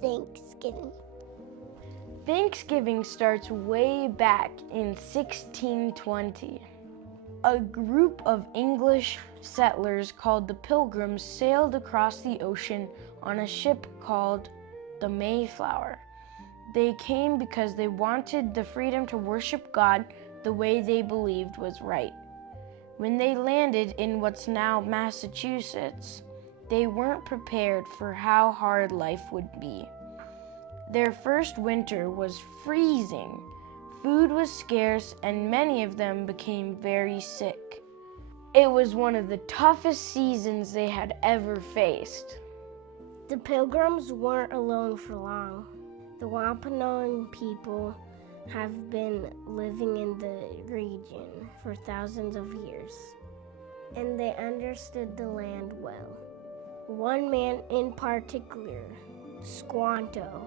Thanksgiving? Thanksgiving starts way back in 1620. A group of English settlers called the Pilgrims sailed across the ocean on a ship called the Mayflower. They came because they wanted the freedom to worship God the way they believed was right. When they landed in what's now Massachusetts, they weren't prepared for how hard life would be. Their first winter was freezing. Food was scarce and many of them became very sick. It was one of the toughest seasons they had ever faced. The Pilgrims weren't alone for long. The Wampanoag people have been living in the region for thousands of years, and they understood the land well. One man in particular, Squanto,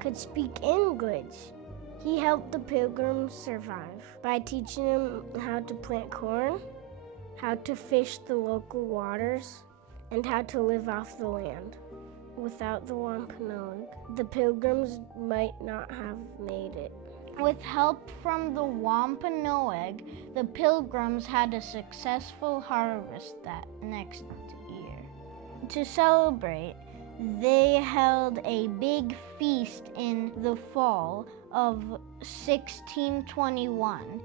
could speak English. He helped the Pilgrims survive by teaching them how to plant corn, how to fish the local waters, and how to live off the land. Without the Wampanoag, the Pilgrims might not have made it. With help from the Wampanoag, the Pilgrims had a successful harvest that next year. To celebrate, they held a big feast in the fall of 1621.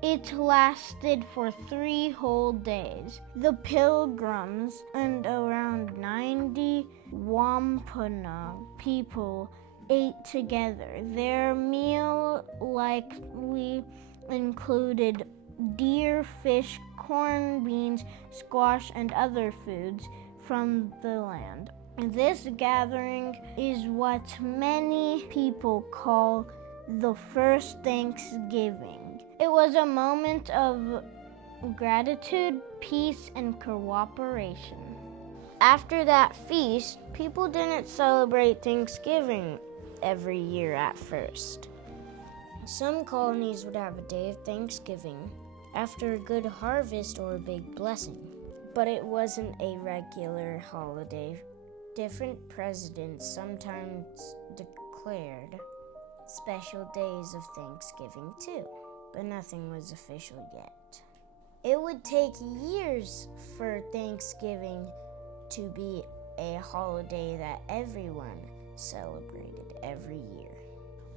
It lasted for 3 whole days. The Pilgrims and around 90 Wampanoag people ate together. Their meal likely included deer, fish, corn, beans, squash, and other foods from the land. This gathering is what many people call the first Thanksgiving. It was a moment of gratitude, peace, and cooperation. After that feast, people didn't celebrate Thanksgiving every year at first. Some colonies would have a day of Thanksgiving after a good harvest or a big blessing, but it wasn't a regular holiday. Different presidents sometimes declared special days of Thanksgiving too, but nothing was official yet. It would take years for Thanksgiving to be a holiday that everyone celebrated every year.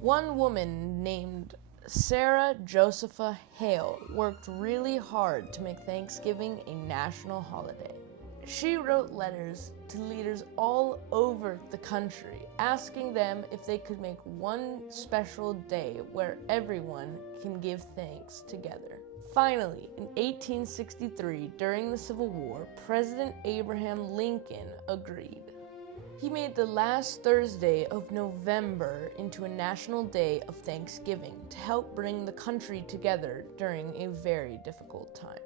One woman named Sarah Josepha Hale worked really hard to make Thanksgiving a national holiday. She wrote letters to leaders all over the country, asking them if they could make one special day where everyone can give thanks together. Finally, in 1863, during the Civil War, President Abraham Lincoln agreed. He made the last Thursday of November into a national day of Thanksgiving to help bring the country together during a very difficult time.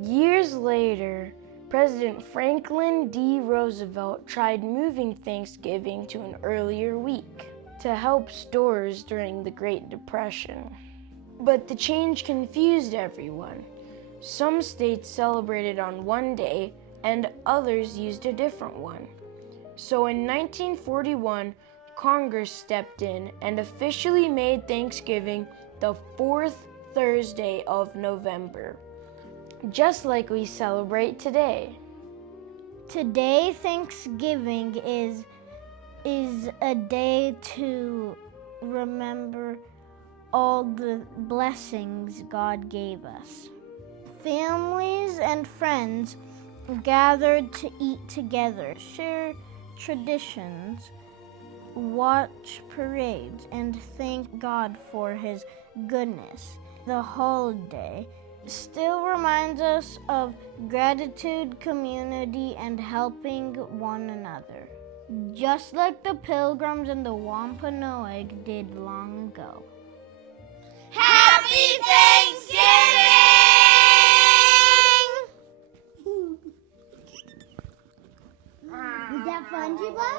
Years later, President Franklin D. Roosevelt tried moving Thanksgiving to an earlier week to help stores during the Great Depression. But the change confused everyone. Some states celebrated on one day and others used a different one. So in 1941, Congress stepped in and officially made Thanksgiving the 4th Thursday of November, just like we celebrate today. Today, Thanksgiving is a day to remember all the blessings God gave us. Families and friends gathered to eat together, share traditions, watch parades, and thank God for His goodness. The holiday still reminds us of gratitude, community, and helping one another, just like the Pilgrims and the Wampanoag did long ago. Happy Thanksgiving! Was that fun, Jiba?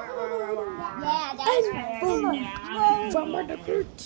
Yeah, that was fun. From the fruits.